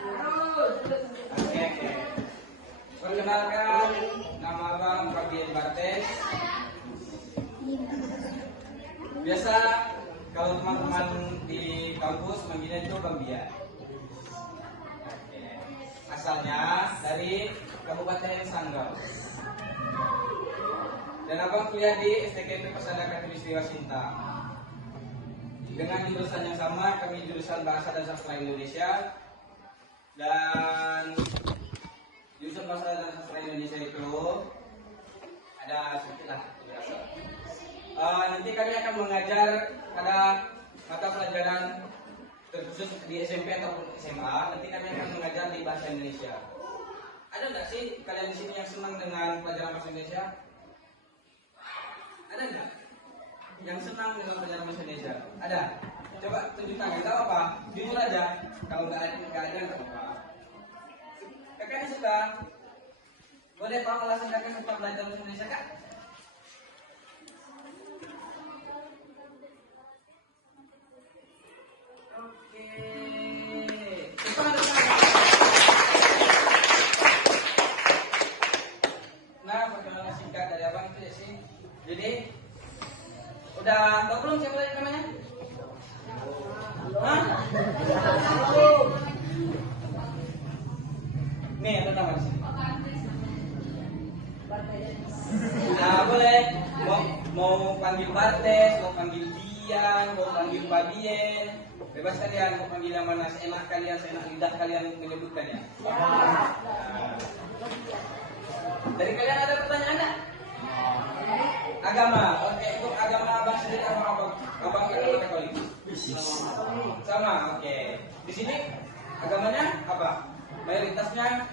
Oke. Perkenalkan, nama Abang Fabian Bartes. Biasa kalau teman-teman di kampus manggilnya itu Bang Bian. Oke. Asalnya dari Kabupaten Sanggau. Dan Abang kuliah di STKP Persada Khatulistiwa Sintang. Dengan jurusan yang sama, kami jurusan Bahasa dan Sastra Indonesia. Dan jurusan Bahasa dan Sastra Indonesia itu ada sedikit lah. Nanti kami akan mengajar pada mata pelajaran terkhusus di SMP ataupun SMA. Nanti kami akan mengajar di Bahasa Indonesia. Ada nggak sih kalian di sini yang senang dengan pelajaran Bahasa Indonesia? Ada nggak yang senang dengan pelajaran Bahasa Indonesia? Ada? Coba tunjuk tangan. Tahu apa? Jujur aja. Kalau nggak ada nggak apa-apa. Kakaknya suka? Boleh tahu alasan kakak suka belajar Bahasa Indonesia, Kak? Oke. Nah, perkenalan singkat dari Abang itu ya sih. Jadi, udah tahu belum siapa tadi namanya? Hah? Nih, ada nama di sini. Nah, boleh. Mau panggil Bartes, mau panggil Dian, mau panggil Fabien. Bebas kalian mau panggil yang mana, seenak kalian, seenak lidah kalian menyebutkannya. Nah. Dari kalian ada pertanyaan enggak? Agama. Oke, untuk agama Abang sendiri apa? Abang agama Katolik. Sama, oke. Di sini agamanya apa? Mayoritasnya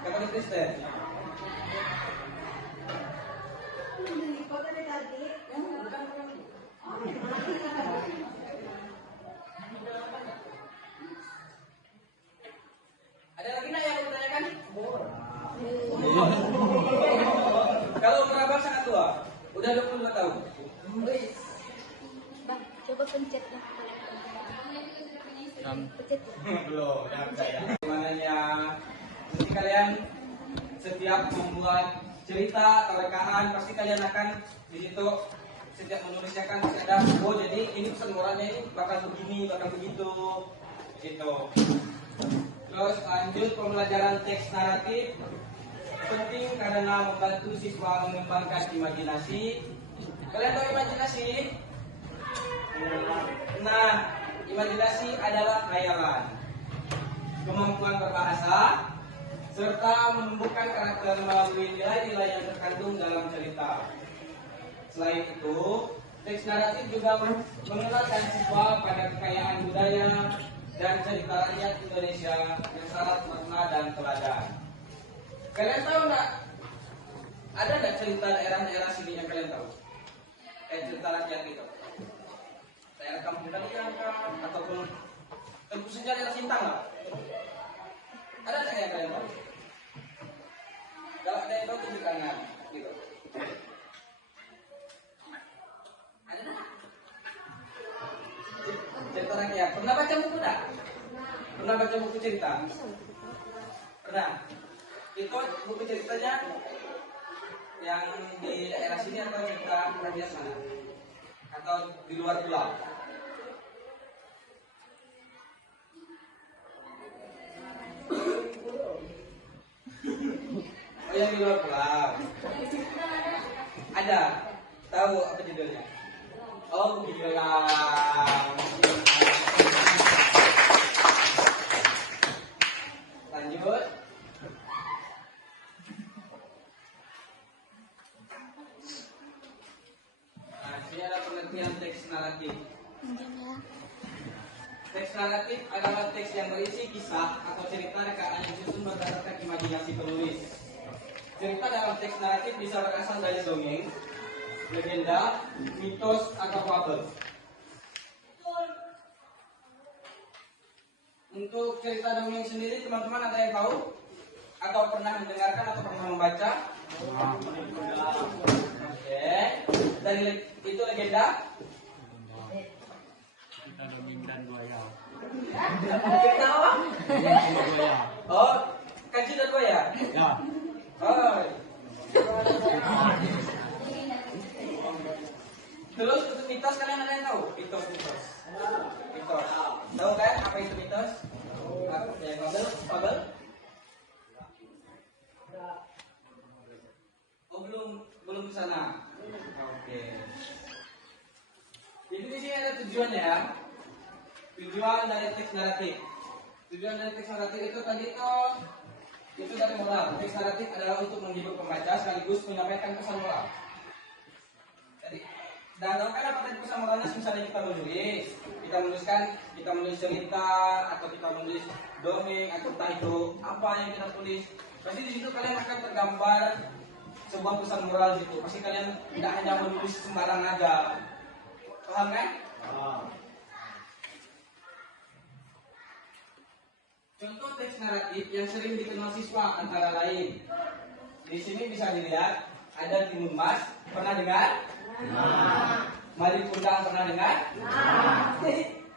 Katolik Kristen. Ada lagi nak yang bertanyakan? Kalau umur Abang sangat tua, udah 22 tahun. Bang, coba pencet lah. Pencet. Belum, jangan saya. Gimananya, pasti kalian setiap membuat cerita atau rekaman, pasti kalian akan di situ setiap menulisnya kan pasti ada. Oh, jadi ini pesan moralnya ini bakal begini, bakal begitu, gitu. Terus lanjut pembelajaran teks naratif. Penting karena membantu siswa mengembangkan imajinasi. Kalian tahu imajinasi? Nah, imajinasi adalah khayalan, kemampuan berbahasa, serta menumbuhkan karakter melalui nilai-nilai yang terkandung dalam cerita. Selain itu, teks naratif juga mengenalkan siswa pada kekayaan budaya dan cerita rakyat Indonesia yang syarat makna dan teladan. Kalian tahu nggak? Ada nggak cerita daerah-daerah sini yang kalian tahu? Kayak cerita rakyat gitu. Daerah kampung kalian kan, ataupun tentu saja daerah Sintang lah. Ada nggak yang kalian tahu? Kalau ada yang tahu tunjuk tangan, gitu. Ada nggak? Cerita rakyat. Pernah baca buku nggak? Pernah baca buku cerita? Pernah. Itu buku ceritanya yang di daerah sini atau cerita rakyat mana? Atau di luar pulau? Oh, yang di luar pulau. Ada. Tahu apa judulnya? Oh, buku gelang. Lanjut. Nah, sini ada pengertian teks naratif. Teks naratif adalah teks yang berisi kisah atau cerita rekaan yang disusun berdasarkan imajinasi penulis. Cerita dalam teks naratif bisa berasal dari dongeng, legenda, mitos, atau fabel. Untuk cerita dongeng sendiri, teman-teman ada yang tahu? Atau pernah mendengarkan atau pernah membaca? Oke. Dan itu legenda? Kita dongeng dan buaya. Kita apa? Oh, kancil dan buaya. Ya. Oh. Terus untuk mitos kalian ada yang tahu? Mitos. Mitos. Tahu kan apa itu mitos? Ya, fabel. Oh, belum ke sana. Oke. Jadi di sini ada tujuan ya. Tujuan dari teks naratif. Tujuan dari teks naratif itu tadi itu dari moral. Teks naratif adalah untuk menghibur pembaca sekaligus menyampaikan pesan moral. Jadi, dan tahu kan apa tadi pesan moralnya? Misalnya kita menulis cerita atau kita menulis dongeng atau entah itu apa yang kita tulis. Pasti di situ kalian akan tergambar sebuah pesan moral gitu. Pasti kalian tidak hanya menulis sembarang aja. Paham kan? Contoh teks naratif yang sering dikenal siswa antara lain. Di sini bisa dilihat ada Timun Mas, pernah dengar? Mari Pundang pernah dengar?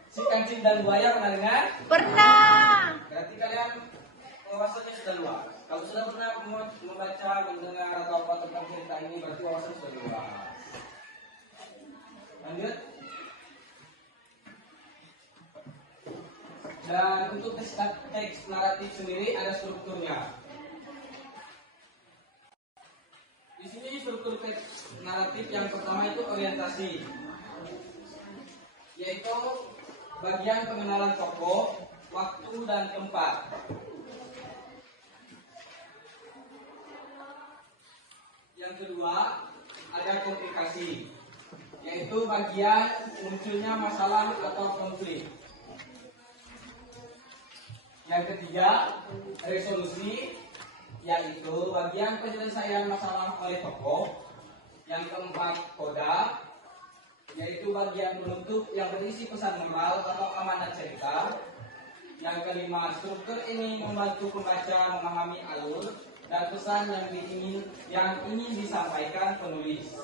Si Kancil dan Buaya pernah dengar? Pernah. Berarti kalian wawasannya sudah luas. Kalau sudah pernah membaca, mendengar atau apa tentang cerita ini, berarti wawasan sudah luas. Lanjut. Dan untuk teks naratif sendiri ada strukturnya. Di sini struktur teks naratif yang pertama itu orientasi, yaitu bagian pengenalan tokoh, waktu dan tempat. Yang kedua ada komplikasi, yaitu bagian munculnya masalah atau konflik. Yang ketiga, resolusi, yaitu bagian penyelesaian masalah oleh tokoh. Yang keempat, koda, yaitu bagian penutup yang berisi pesan moral atau amanat cerita. Yang kelima, struktur ini membantu pembaca memahami alur dan pesan yang ingin disampaikan penulis.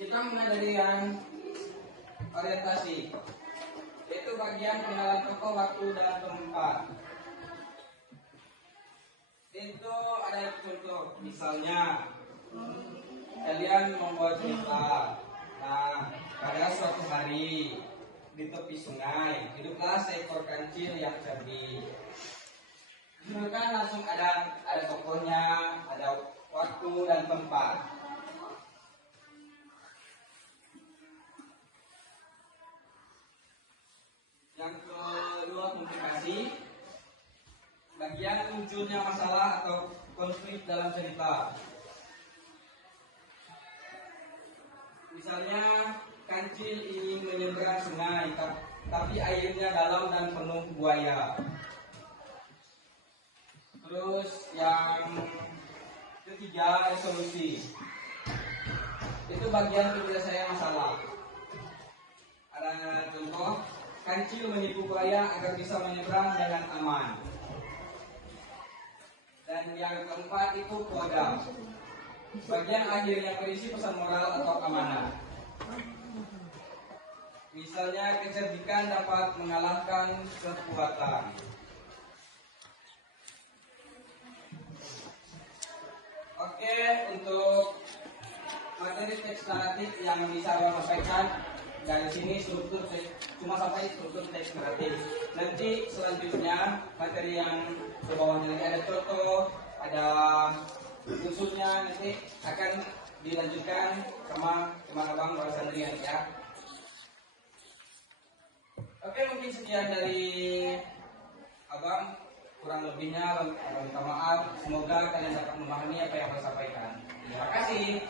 Kita mulai dari yang orientasi, yaitu bagian pengenalan tokoh, waktu dan tempat. Itu ada contoh, misalnya kalian membuat cerita. Nah, pada suatu hari di tepi sungai hiduplah seekor kancil yang cerdik. Itu kan langsung ada tokohnya, ada waktu dan tempat. Yang kedua, komplikasi, bagian munculnya masalah atau konflik dalam cerita. Misalnya kancil ingin menyeberang sungai, tapi airnya dalam dan penuh buaya. Terus yang ketiga, resolusi, itu bagian penyelesaian masalah. Ada contoh, kancil menipu buaya agar bisa menyeberang dengan aman. Dan yang keempat itu koda, bagian akhir yang berisi pesan moral atau amanat. Misalnya kecerdikan dapat mengalahkan kekuatan. Oke, untuk materi teks naratif yang bisa saya sampaikan dari sini cuma sampai struktur teks naratif. Nanti selanjutnya materi yang ke bawahnya lagi ada contoh, ada unsurnya, nanti akan dilanjutkan sama abang Bang Sandrian ya. Oke, mungkin sekian dari abang, kurang lebihnya minta maaf. Semoga kalian dapat memahami apa yang saya sampaikan. Terima kasih.